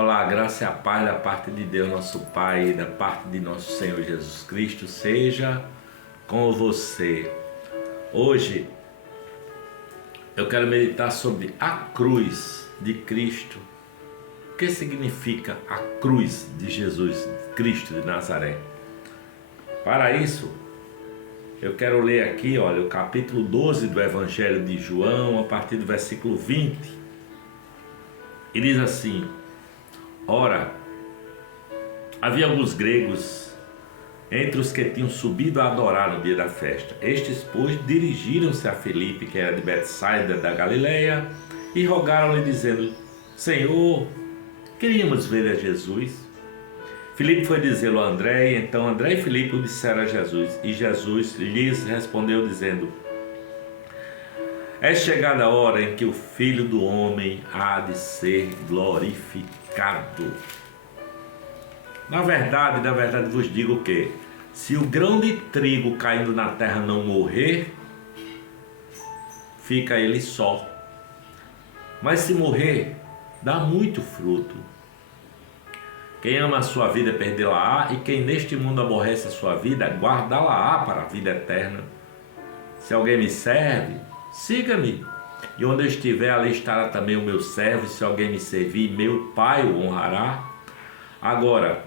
Olá, graça e a paz da parte de Deus, nosso Pai, da parte de nosso Senhor Jesus Cristo, seja com você. Hoje eu quero meditar sobre a cruz de Cristo. O que significa a cruz de Jesus Cristo de Nazaré? Para isso, eu quero ler aqui, olha, o capítulo 12 do Evangelho de João, a partir do versículo 20. E diz assim: Ora, havia alguns gregos entre os que tinham subido a adorar no dia da festa. Estes, pois, dirigiram-se a Filipe, que era de Betsaida da Galileia, e rogaram-lhe, dizendo: Senhor, queríamos ver a Jesus. Filipe foi dizê-lo a André, e então André e Filipe o disseram a Jesus. E Jesus lhes respondeu, dizendo: É chegada a hora em que o Filho do Homem há de ser glorificado. Na verdade vos digo que, se o grão de trigo caindo na terra não morrer, fica ele só. Mas se morrer, dá muito fruto. Quem ama a sua vida, perdê-la-á, e quem neste mundo aborrece a sua vida, guardá-la-á para a vida eterna. Se alguém me serve, siga-me, e onde eu estiver, ali estará também o meu servo, e se alguém me servir, meu Pai o honrará. Agora,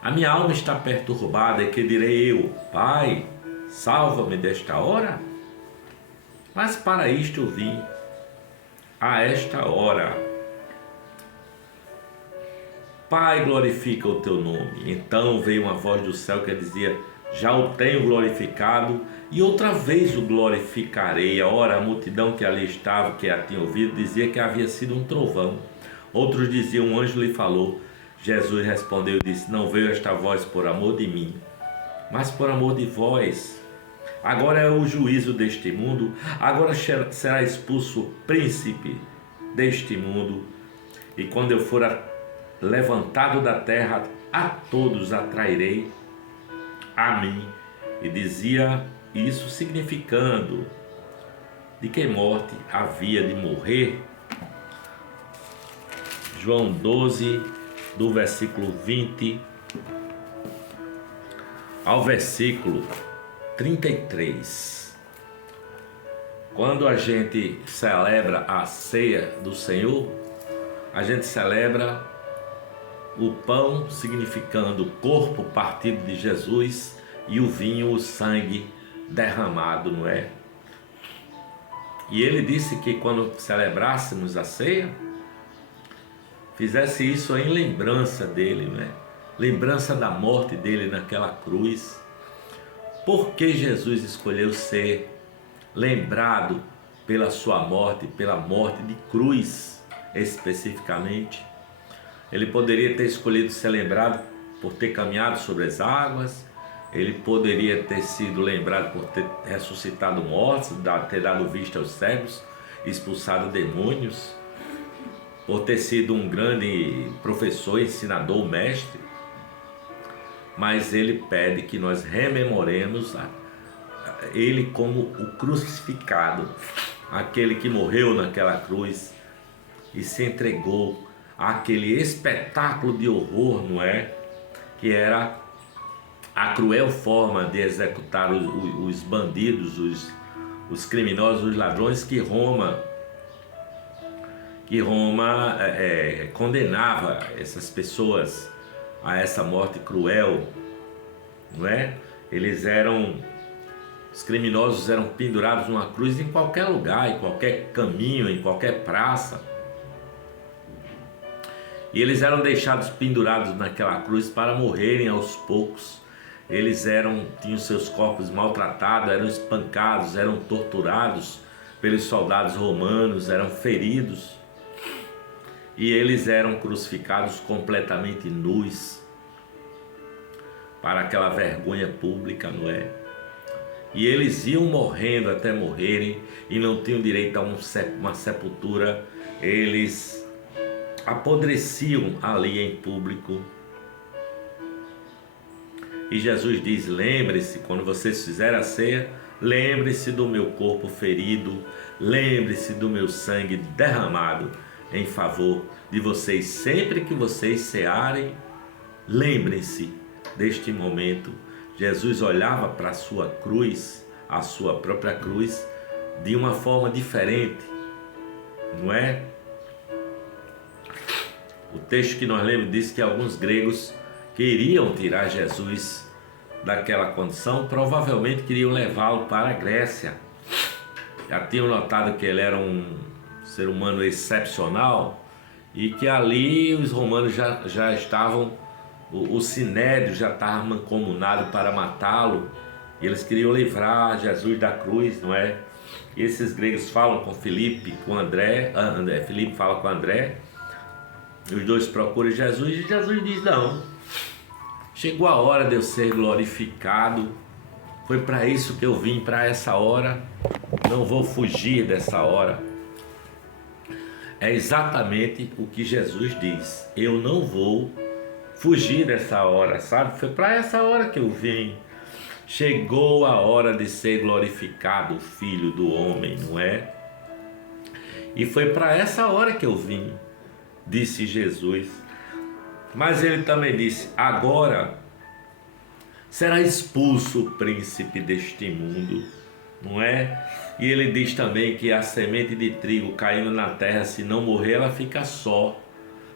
a minha alma está perturbada, e que direi eu? Pai, salva-me desta hora? Mas para isto eu vim, a esta hora. Pai, glorifica o teu nome. Então veio uma voz do céu que dizia: Já o tenho glorificado, e outra vez o glorificarei. Ora, a multidão que ali estava, que a tinha ouvido, dizia que havia sido um trovão. Outros diziam: Um anjo lhe falou. Jesus respondeu e disse: Não veio esta voz por amor de mim, mas por amor de vós. Agora é o juízo deste mundo. Agora será expulso o príncipe deste mundo. E quando eu for levantado da terra, a todos atrairei a mim. E dizia isso significando de que morte havia de morrer. João 12, do versículo 20 ao versículo 33. Quando a gente celebra a ceia do Senhor, a gente celebra o pão, significando o corpo partido de Jesus, e o vinho, o sangue derramado, não é? E ele disse que quando celebrássemos a ceia, fizesse isso em lembrança dele, não é? Lembrança da morte dele naquela cruz. Por que Jesus escolheu ser lembrado pela sua morte, pela morte de cruz especificamente? Ele poderia ter escolhido ser lembrado por ter caminhado sobre as águas, ele poderia ter sido lembrado por ter ressuscitado mortos, ter dado vista aos cegos, expulsado demônios, por ter sido um grande professor, ensinador, mestre. Mas ele pede que nós rememoremos ele como o crucificado, aquele que morreu naquela cruz e se entregou àquele espetáculo de horror, não é? Que era a cruel forma de executar os bandidos, os criminosos, os ladrões que Roma condenava essas pessoas a essa morte cruel, não é? Os criminosos eram pendurados numa cruz em qualquer lugar, em qualquer caminho, em qualquer praça. E eles eram deixados pendurados naquela cruz para morrerem aos poucos. Eles tinham seus corpos maltratados, eram espancados, eram torturados pelos soldados romanos, eram feridos. E eles eram crucificados completamente nus, para aquela vergonha pública, não é? E eles iam morrendo até morrerem e não tinham direito a uma sepultura. Eles apodreciam ali em público. E Jesus diz: lembre-se, quando vocês fizerem a ceia, lembre-se do meu corpo ferido, lembre-se do meu sangue derramado. em favor de vocês. Sempre que vocês cearem, lembrem-se deste momento. Jesus olhava para a sua cruz, a sua própria cruz, de uma forma diferente, não é? O texto que nós lemos diz que alguns gregos queriam tirar Jesus daquela condição, provavelmente queriam levá-lo para a Grécia. Já tinham notado que ele era um ser humano excepcional e que ali os romanos já estavam, o sinédrio já estava mancomunado para matá-lo. Eles queriam livrar Jesus da cruz, não é? E esses gregos falam com Filipe, com André, Filipe fala com André, os dois procuram Jesus e Jesus diz: não, chegou a hora de eu ser glorificado, foi para isso que eu vim, para essa hora, não vou fugir dessa hora. É exatamente o que Jesus diz: eu não vou fugir dessa hora, sabe? Foi para essa hora que eu vim. Chegou a hora de ser glorificado o Filho do Homem, não é? E foi para essa hora que eu vim, disse Jesus. Mas ele também disse: agora será expulso o príncipe deste mundo, não é? E ele diz também que a semente de trigo caindo na terra, se não morrer, ela fica só,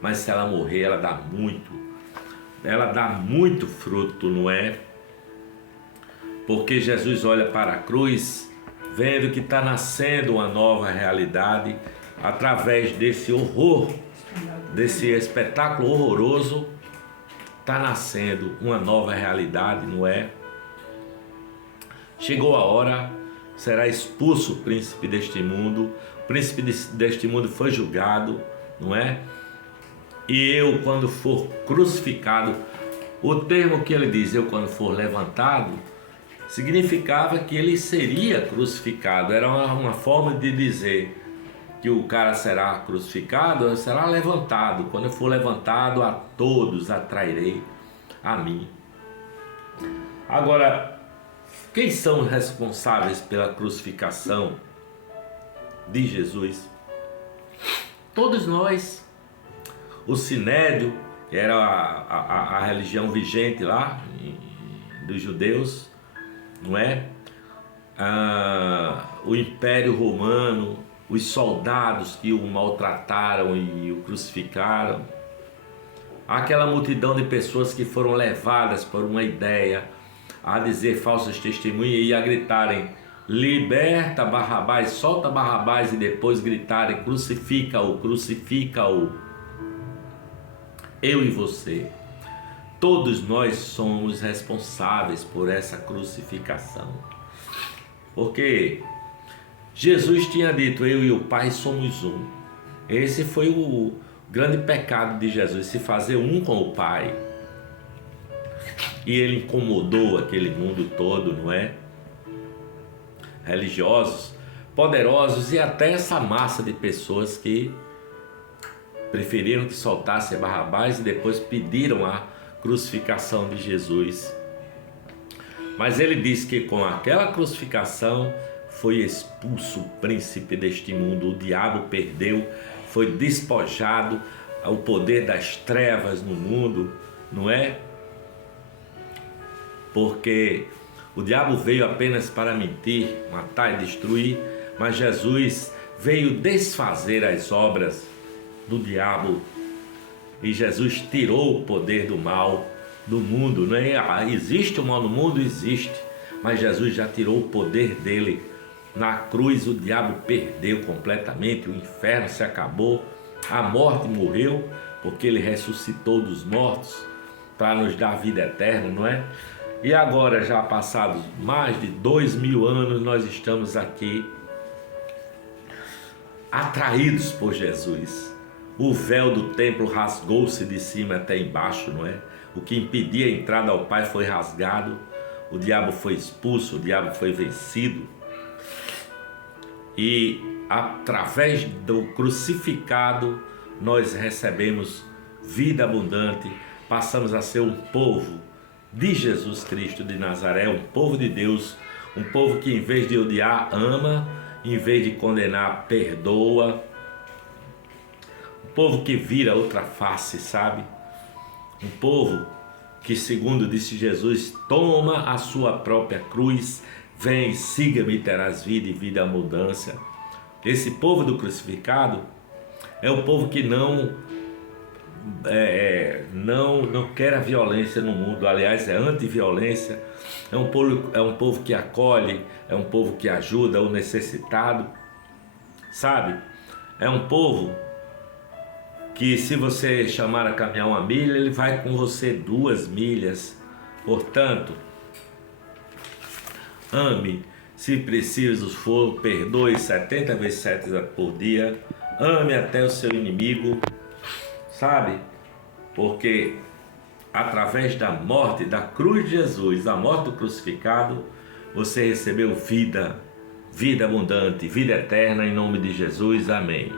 mas se ela morrer, ela dá muito fruto, não é? Porque Jesus olha para a cruz, vendo que está nascendo uma nova realidade, através desse horror, desse espetáculo horroroso, está nascendo uma nova realidade, não é? Chegou a hora, será expulso o príncipe deste mundo, o príncipe deste mundo foi julgado, não é? E eu, quando for crucificado, o termo que ele diz, eu quando for levantado, significava que ele seria crucificado. Era uma forma de dizer que o cara será crucificado, será levantado. Quando eu for levantado, a todos atrairei a mim. Agora, quem são os responsáveis pela crucificação de Jesus? Todos nós. O sinédrio, que era a religião vigente lá dos judeus, não é? O Império Romano, os soldados que o maltrataram e o crucificaram, aquela multidão de pessoas que foram levadas por uma ideia a dizer falsas testemunhas e a gritarem: liberta Barrabás, solta Barrabás, e depois gritarem: crucifica-o, crucifica-o. Eu e você, todos nós somos responsáveis por essa crucificação, porque Jesus tinha dito: eu e o Pai somos um. Esse foi o grande pecado de Jesus, se fazer um com o Pai. E ele incomodou aquele mundo todo, não é? Religiosos, poderosos e até essa massa de pessoas que preferiram que soltasse Barrabás e depois pediram a crucificação de Jesus. Mas ele diz que com aquela crucificação foi expulso o príncipe deste mundo, o diabo perdeu, foi despojado o poder das trevas no mundo, não é? Porque o diabo veio apenas para mentir, matar e destruir, mas Jesus veio desfazer as obras do diabo, e Jesus tirou o poder do mal do mundo, não é? Existe o mal no mundo? Existe, mas Jesus já tirou o poder dele. Na cruz o diabo perdeu completamente, o inferno se acabou, a morte morreu, porque ele ressuscitou dos mortos para nos dar vida eterna, não é? E agora, já passados mais de 2000 anos, nós estamos aqui atraídos por Jesus. O véu do templo rasgou-se de cima até embaixo, não é? O que impedia a entrada ao Pai foi rasgado, o diabo foi expulso, o diabo foi vencido. E através do crucificado nós recebemos vida abundante, passamos a ser um povo de Jesus Cristo de Nazaré, um povo de Deus, um povo que em vez de odiar, ama, em vez de condenar, perdoa. povo que vira outra face, sabe? Um povo que, segundo disse Jesus, toma a sua própria cruz, vem, siga-me e terás vida e vida à mudança. Esse povo do crucificado é o povo que não quer a violência no mundo, aliás, é anti-violência. É um povo que acolhe, é um povo que ajuda o necessitado, sabe? É um povo que, se você chamar a caminhar 1 milha, ele vai com você 2 milhas. Portanto, ame, se preciso for, perdoe 70 vezes 7 por dia, ame até o seu inimigo, sabe? Porque através da morte, da cruz de Jesus, da morte do crucificado, você recebeu vida, vida abundante, vida eterna, em nome de Jesus, amém.